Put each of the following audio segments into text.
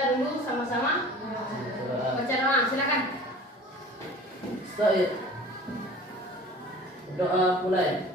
kita dulu sama-sama baca doa, silakan. Ustaz, doa mulai.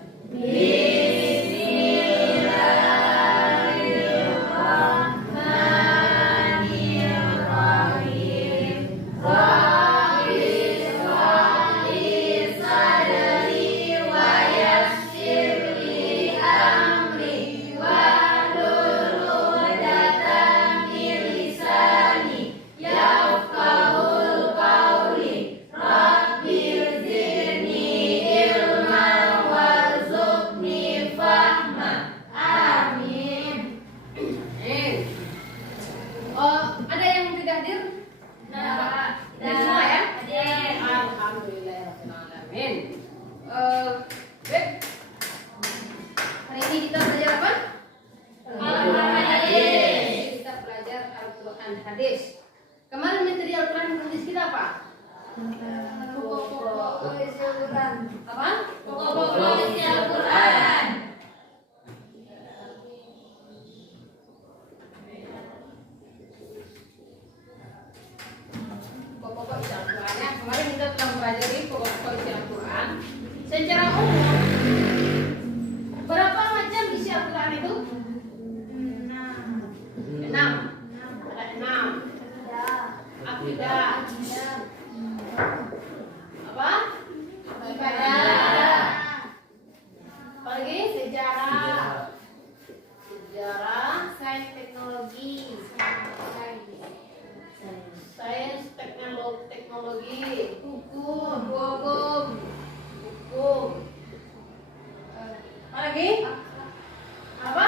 Hadis. Kemarin materi Al-Quran hadis kita apa? Pokok-pokok isi Al-Quran. Apa? Pokok-pokok isi Al-Quran. Pokok-pokok isi Al-Quran. Kemarin kita telah mempelajari pokok-pokok isi Al-Quran. Secara umum, berapa macam isi Al-Quran itu? 6. Akidah. Apa? Ibadah. Apa lagi? Sejarah. Sains teknologi. Sains teknologi. Hukum. Apa lagi? Apa?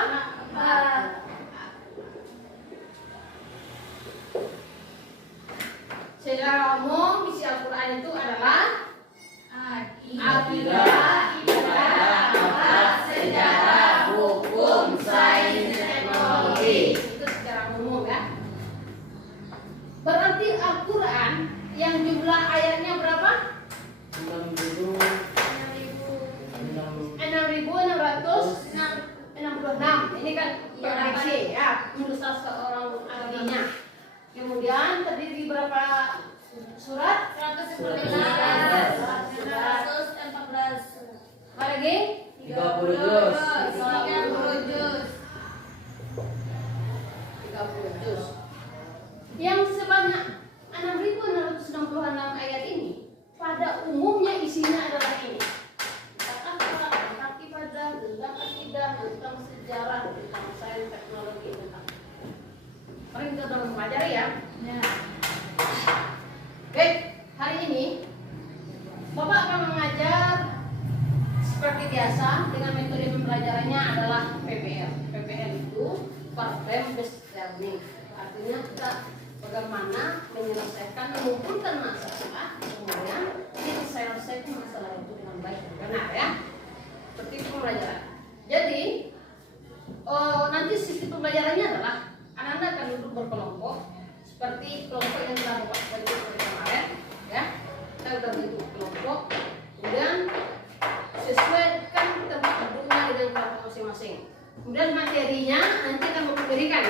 Secara umum isi Al-Quran itu adalah akidah, ibadah, sejarah, hukum, sains, teknologi. Itu secara umum ya. Berarti Al-Quran yang jumlah ayatnya berapa? 6.666. Ini kan prediksi ya, menurut seorang ahlinya. Kemudian terdiri berapa surat? 114. Apa lagi? 30 juz. 30 juz. Yang sebanyak 6.666 ayat ini pada umumnya isinya adalah ini. Tentang akhlak, tentang ibadah, tentang akidah, tentang sejarah, tentang sains teknologi, tentang. Mari kita dalam mempelajari ya. Baik, hari ini Bapak akan mengajar seperti biasa dengan metode pembelajarannya adalah PPL. PPL itu problem based learning. Artinya kita bagaimana menyelesaikan, mengumpulkan masalah, kemudian menyelesaikan masalah itu dengan baik dan benar ya. Seperti pembelajaran. Jadi nanti sistem pembelajarannya adalah anak-anak akan duduk berkelompok seperti kelompok yang telah Bapak bentuk kemarin ya. Kita sudah bentuk kelompok, kemudian sesuaikan tempat duduknya dengan kelompok masing-masing. Kemudian materinya nanti akan Bapak berikan.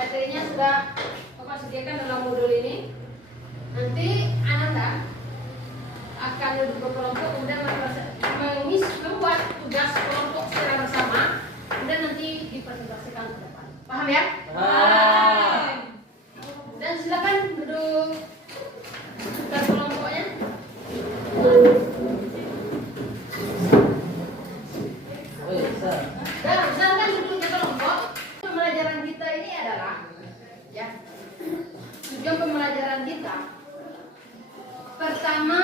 Materinya sudah Bapak sediakan dalam modul ini. Nanti anak-anak akan duduk berkelompok, kemudian membuat tugas kelompok secara bersama, kemudian nanti dipresentasikan ke depan. Paham ya? Dan silakan duduk dan kelompoknya. Dan silakan duduk di kelompok. Pembelajaran kita ini adalah ya. Tujuan pembelajaran kita pertama,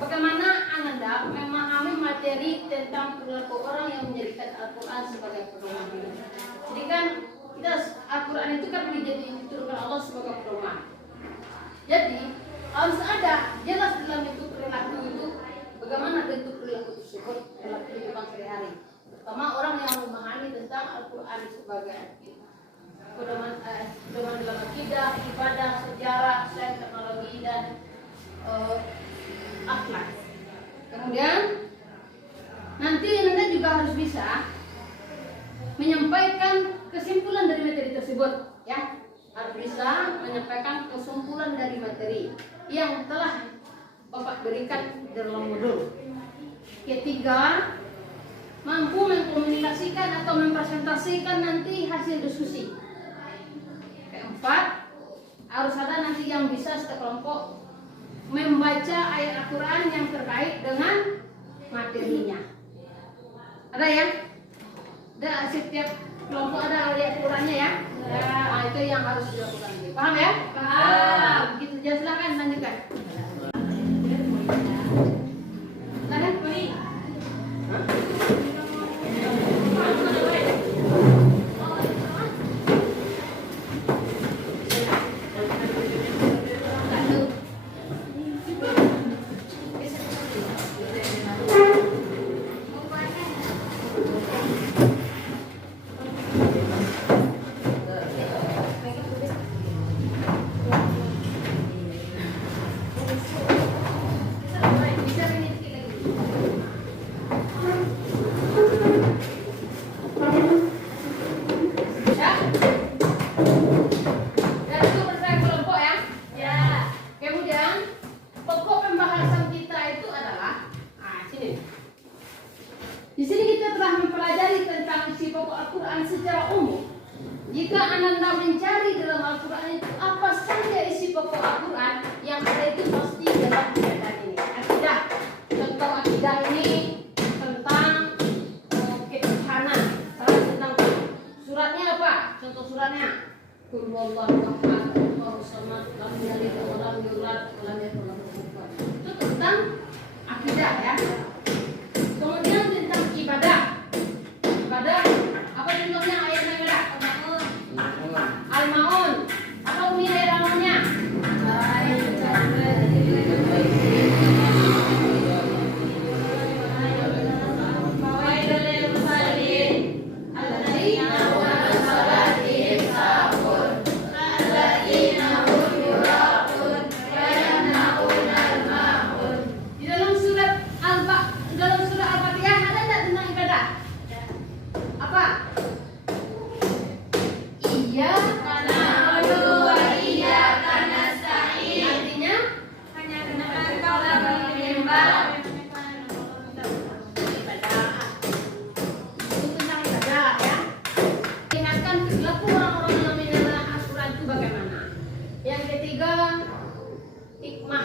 bagaimana Anda memahami materi tentang perilaku orang yang menjadikan Al-Quran sebagai pedoman hidup. Jadi kan kita Al-Quran itu kan diturunkan Allah sebagai pedoman. Jadi harus ada jelas dalam bentuk perilaku itu bagaimana bentuk perilaku tersebut dalam kehidupan sehari-hari. Pertama orang yang memahami tentang Al-Quran sebagai pedoman dalam akidah, ibadah, sejarah, sains, teknologi dan akhlak. Kemudian nanti Anda juga harus bisa menyampaikan kesimpulan dari materi tersebut ya. Harus bisa materi yang telah Bapak berikan dalam modul. Ketiga, mampu mengkomunikasikan atau mempresentasikan nanti hasil diskusi. Keempat, harus ada nanti yang bisa sekelompok membaca ayat Al-Quran yang terkait dengan materinya. Ada ya? Ada, setiap kelompok ada ayat Al-Qurannya ya? Nah, itu yang harus dilakukan. Paham ya? Paham. Begitu saja, silakan lanjutkan. Silakan, Moni. Di sini kita telah mempelajari tentang isi pokok Al-Quran secara umum. Jika Anda mencari dalam Al-Quran itu apa saja isi pokok Al-Quran, yang ada itu pasti dalam kitab ini. Akidah. Contoh akidah ini tentang ketuhanan. Tentang suratnya apa? Contoh suratnya. Qul huwallahu ahad, Allahus samad, lam yalid wa lam yulad wa lam yakul lahu kufuwan ahad. Itu tentang akidah ya. Kemudian tentang ibadah. Ibadah apa contohnya ayat ibadah? Al-Maun. Apa bunyi ayat Al-Maunnya? Hikmah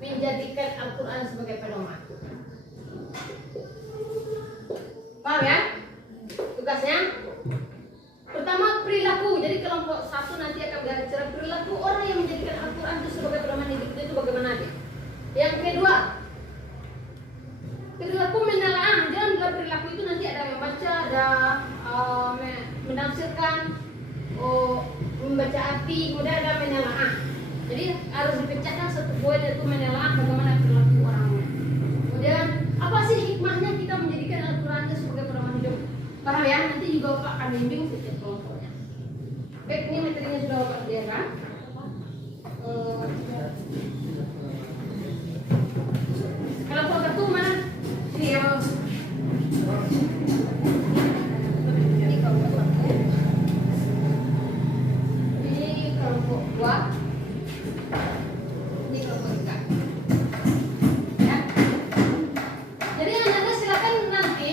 menjadikan Al-Quran sebagai pedoman. Paham ya? Tugasnya pertama perilaku. Jadi kelompok satu nanti akan bicara perilaku orang yang menjadikan Al-Quran itu sebagai pedoman hidup itu bagaimana dia. Yang kedua, perilaku menelaah. Dalam perilaku itu nanti ada yang membaca, ada menafsirkan, membaca arti, kemudian ada menelaah. Jadi harus dipecahkan satu poin itu menelaah bagaimana perilaku orangnya. Kemudian apa sih hikmahnya kita menjadikan Al-Quran itu sebagai pedoman hidup? Paham ya? Nanti juga Bapak akan bimbing setiap kelompoknya. Baik, ini materinya sudah Bapak sediakan. Kelompok satu mana? Ini ya. Ini kelompok satu. Ini kelompok dua. Ini kelompok tiga. Ya. Jadi Anda silakan nanti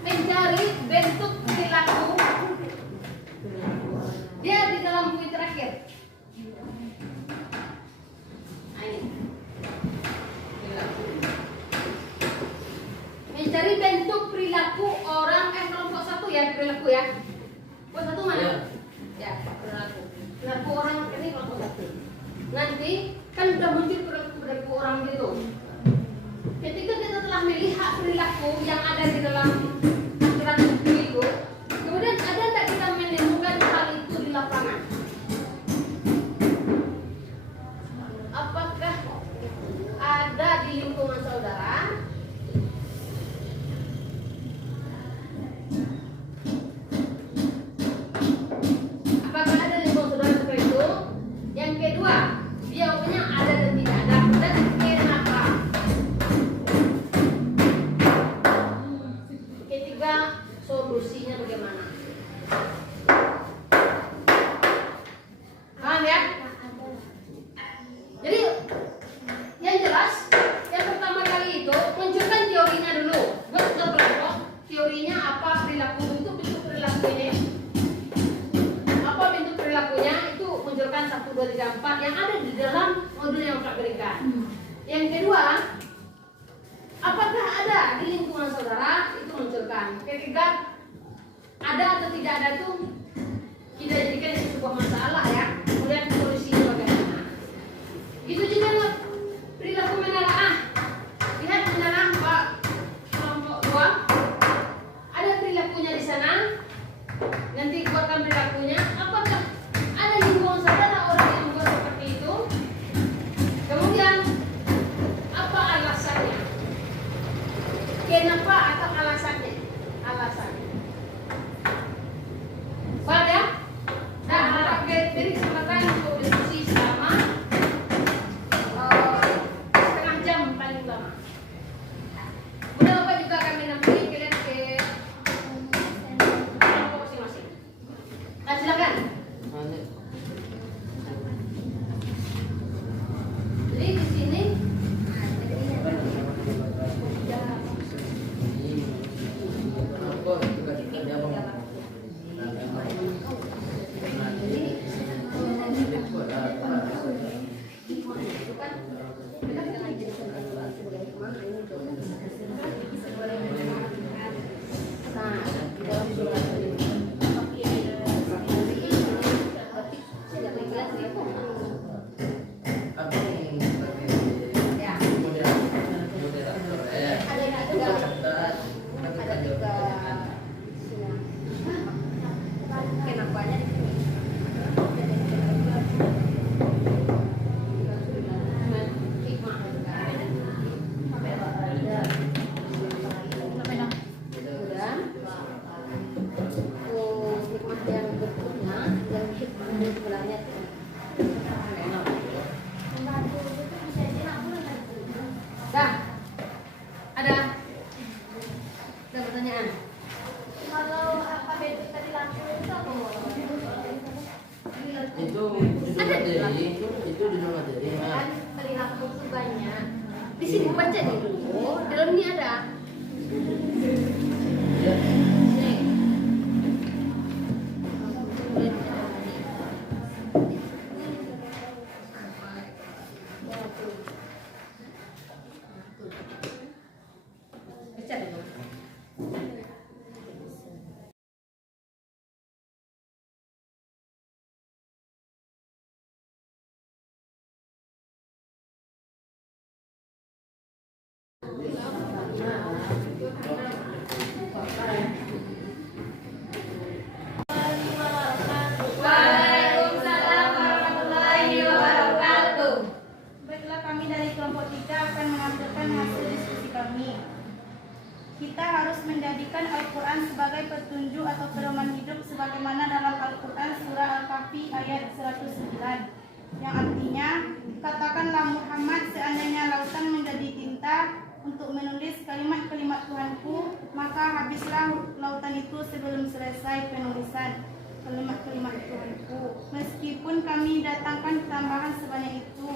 mencari bentuk perilaku dia di dalam buku terakhir. Nah, ini. Mencari bentuk perilaku orang kelompok satu ya, perilaku ya. Kelompok satu mana? Ya, perilaku orang ini kelompok satu. Nanti kan sudah muncul perilaku orang gitu. Ketika kita telah melihat perilaku yang ada di dalam aturan buku itu, kemudian ada tak kita menemukan hal itu di lapangan? Apakah ada di lingkungan saudara? Apakah ada di lingkungan saudara seperti itu? Yang kedua, jawabannya ada dan tidak ada. Dan kenapa? Ketika 2, 3, 4 yang ada di dalam modul yang Pak berikan. Yang kedua, apakah ada di lingkungan saudara, itu munculkan. Ketiga, ada atau tidak ada itu kita jadikan itu sebuah masalah ya. Kemudian solusinya bagaimana. Itu juga perilaku menelaah. Lihat menelaah Pak kelompok 2. Ada perilakunya di sana. Nanti buatkan perilakunya. Apakah ada lingkungan saudara orang yang membuat seperti itu? Kemudian apa alasannya? Kenapa atau alasannya? Alasannya. Paham ya? Nah, harap beri kesempatan untuk diskusi selama setengah jam paling lama. Kemudian Bapak juga akan menampilkan kalian ke kelompok masing-masing. Nah, silakan. Jadi di sini ada pertanyaan. Kalau alfabet tadi langsung itu apa? Itu judul materi, itu judul materi. Kan perilaku itu banyak. Di sini baca dulu. Dalam ini ada. Ya. Waalaikumsalam warahmatullahi wabarakatuh. Baiklah, kami dari kelompok 3 akan menampilkan hasil diskusi kami. Kita harus menjadikan Al-Quran sebagai petunjuk atau pedoman hidup sebagaimana dalam Al-Quran surah Al-Kahfi ayat 109, yang artinya, katakanlah Muhammad, seandainya lautan menjadi tinta untuk menulis kalimat-kalimat Tuhanku, maka habislah lautan itu sebelum selesai penulisan kalimat-kalimat Tuhanku, meskipun kami datangkan tambahan sebanyak itu.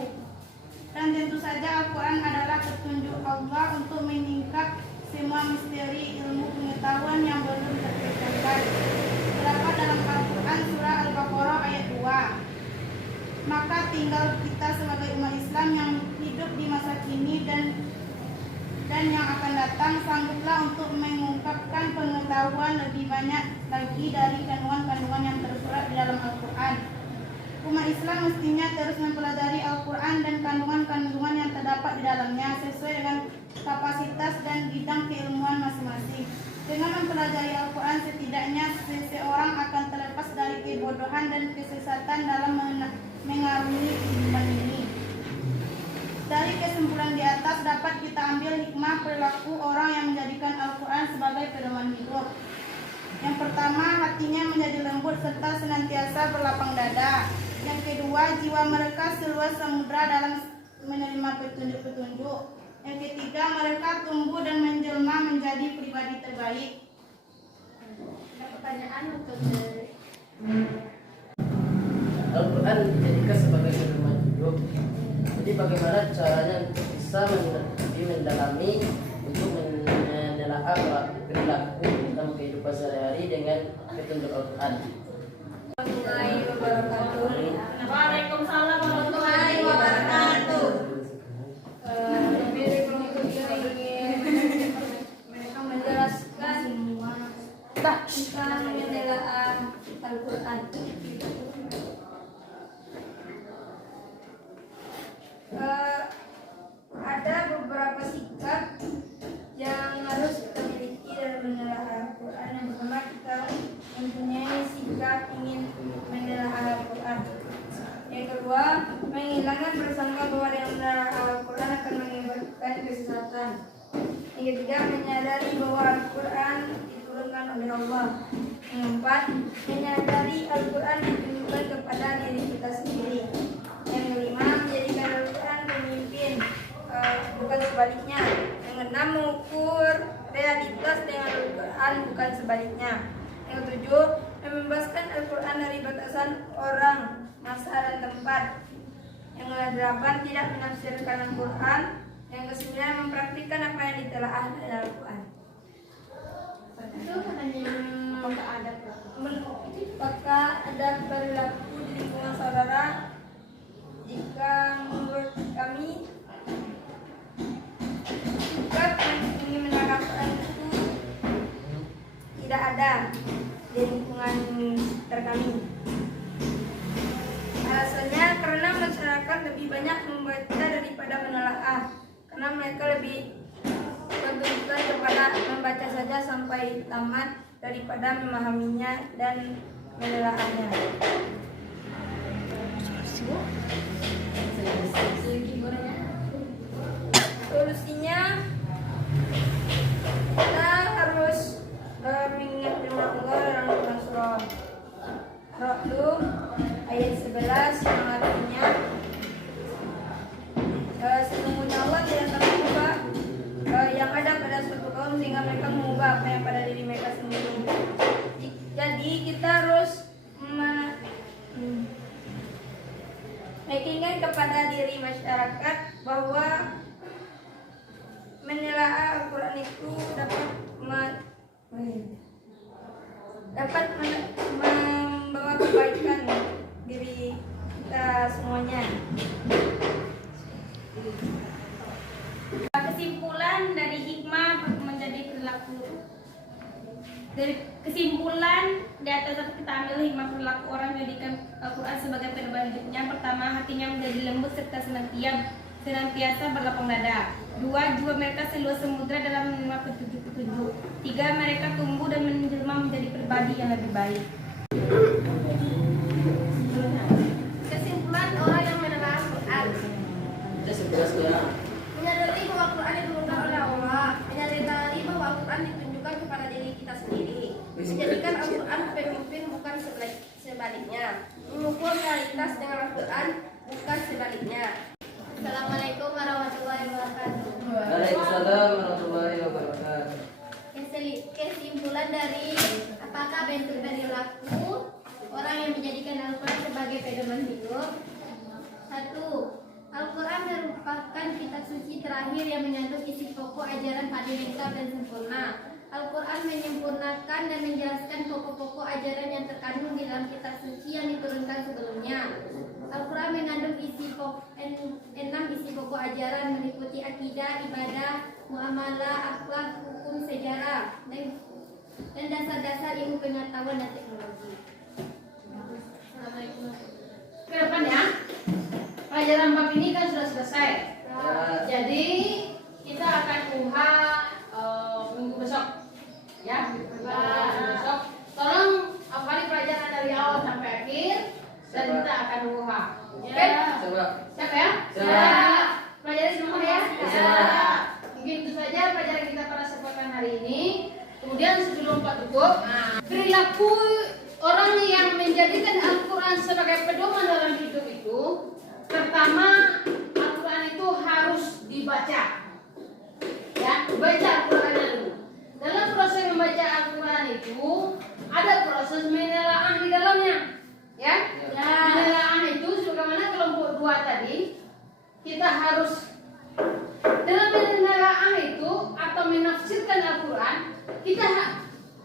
Dan tentu saja Al-Quran adalah petunjuk Allah untuk meningkat semua misteri ilmu pengetahuan yang belum terpecahkan. Terdapat dalam Al-Quran surah Al-Baqarah ayat 2. Maka tinggal kita sebagai umat Islam yang hidup di masa kini dan yang akan datang, sangguplah untuk mengungkapkan pengetahuan lebih banyak lagi dari kandungan-kandungan yang tersurat di dalam Al-Quran. Umat Islam mestinya terus mempelajari Al-Quran dan kandungan-kandungan yang terdapat di dalamnya sesuai dengan kapasitas dan bidang keilmuan masing-masing. Dengan mempelajari Al-Quran, setidaknya seseorang akan terlepas dari kebodohan dan kesesatan dalam mengarungi kehidupan ini. Dari kesimpulan di atas dapat kita ambil hikmah perilaku orang yang menjadikan Al-Quran sebagai pedoman hidup. Yang pertama, hatinya menjadi lembut serta senantiasa berlapang dada. Yang kedua, jiwa mereka seluas samudra dalam menerima petunjuk-petunjuk. Yang ketiga, mereka tumbuh dan menjelma menjadi pribadi terbaik. Ada pertanyaan untuk Al-Quran dijadikan sebagai pedoman hidup. Jadi bagaimana caranya untuk bisa mendalami untuk menelaah perilaku dalam kehidupan sehari-hari dengan petunjuk Al-Quran. Waalaikumsalam kedua, menghilangkan prasangka bahwa yang menelaah Al-Quran akan mengakibatkan kesesatan. Yang ketiga, menyadari bahwa Al-Quran diturunkan oleh Allah. Yang keempat, menyadari Al-Quran ditunjukkan kepada diri kita sendiri. Yang kelima, menjadikan Al-Quran pemimpin, bukan sebaliknya. Yang keenam, mengukur realitas dengan Al-Quran, bukan sebaliknya. Yang ketujuh, membebaskan Al-Quran dari batasan orang, masa, dan tempat. Yang kedelapan, tidak menafsirkan Al-Quran. Yang kesembilan, mempraktikkan apa yang ditelaah dari Al-Quran. Itu hanya maka adab. Apakah ada perilaku di lingkungan saudara? Jika menurut kami sikap yang ingin menerapkan itu tidak ada di lingkungan sekitar kami. Alasannya karena masyarakat lebih banyak membaca daripada menelaah, karena mereka lebih bertujuan kepada membaca saja sampai tamat daripada memahaminya dan menelaahnya. Solusinya kita harus mengingat firman Allah dalam surah Ar-Rum ayat 11 yang artinya sesungguhnya Allah tidak akan mengubah yang ada pada suatu kaum sehingga mereka mengubah apa yang pada diri mereka sendiri. Jadi kita harus meyakinkan kepada diri masyarakat bahwa menelaah Al-Quran itu dapat membawa kebaikan diri kita semuanya. Kesimpulan dari hikmah menjadi perilaku. Dari kesimpulan di atas dapat kita ambil hikmah perilaku orang menjadikan Al-Quran sebagai pedoman hidupnya. Pertama, hatinya menjadi lembut serta senantiasa berlapang dada. Dua, jiwa mereka seluas samudra dalam menerima petunjuk-petunjuk. Tiga, mereka tumbuh dan menjelma menjadi pribadi yang lebih baik. Kesimpulan orang yang menelaah Al-Quran. Menyadari bahwa Al-Quran diturunkan oleh Allah, menyadari bahwa Al-Quran ditunjukkan kepada diri kita sendiri, menjadikan Al-Quran pemimpin bukan sebaliknya, mengukur realitas dengan Al-Quran bukan sebaliknya. Assalamualaikum warahmatullahi wabarakatuh. Waalaikumsalam warahmatullahi wabarakatuh. Kesimpulan dari apakah bentuk perilaku orang yang menjadikan Al-Quran sebagai pedoman hidup? 1. Al-Quran merupakan kitab suci terakhir yang mengandung isi pokok ajaran paling lengkap dan sempurna. Al-Quran menyempurnakan dan menjelaskan pokok-pokok ajaran yang terkandung di dalam kitab suci yang diturunkan sebelumnya. Al-Quran mengandung 6 isi pokok ajaran meliputi akidah, ibadah, muamalah, akhlak, hukum, sejarah, dan dasar-dasar ilmu pengetahuan dan teknologi. Assalamualaikum. Ke depannya, pelajaran bab ini kan sudah selesai. Jadi kita akan UHA minggu besok, ya. Minggu besok. Tolong hafali pelajaran dari awal sampai akhir dan kita akan UHA. Oke? Coba. Siap ya? Siap. Pelajari semua ya? Siap. Mungkin itu saja pelajaran kita pada kesempatan hari ini. Kemudian sebelum Pak tutup, perilaku orang yang menjadikan Al-Quran sebagai pedoman dalam hidup itu, pertama, Al-Quran itu harus dibaca. Ya, baca Al-Quran dulu. Dalam proses membaca Al-Quran itu ada proses menelaah di dalamnya. Ya, menelaah itu sebagaimana kelompok 2 tadi, kita harus dalam menelaah itu atau menafsirkan Al-Quran, kita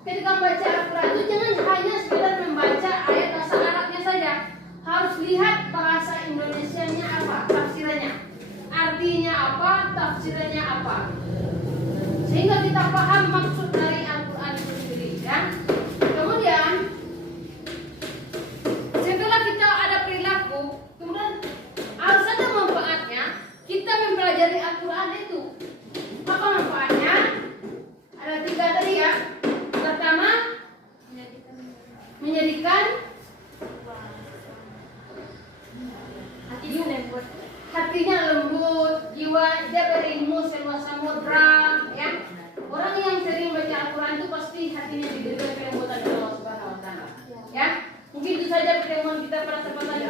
ketika membaca Al-Quran itu jangan hanya sekedar membaca ayat bahasa Arabnya saja. Harus lihat bahasa Indonesianya apa, tafsirannya. Artinya apa, tafsirannya apa. Sehingga kita paham maksud dari Al-Quran itu sendiri, ya. Kemudian setelah kita ada perilaku, kemudian harus ada manfaatnya. Kita mempelajari Al-Quran itu. Apa manfaatnya? Ada 3 tadi ya. Pertama, menjadikan hatinya lembut, jiwa dia berilmu seluas samudra, ya. Orang yang sering baca Al-Quran itu pasti hatinya diberikan kelembutan oleh Allah Subhanahu Wa Taala, ya. Mungkin itu saja pertemuan kita pada kesempatan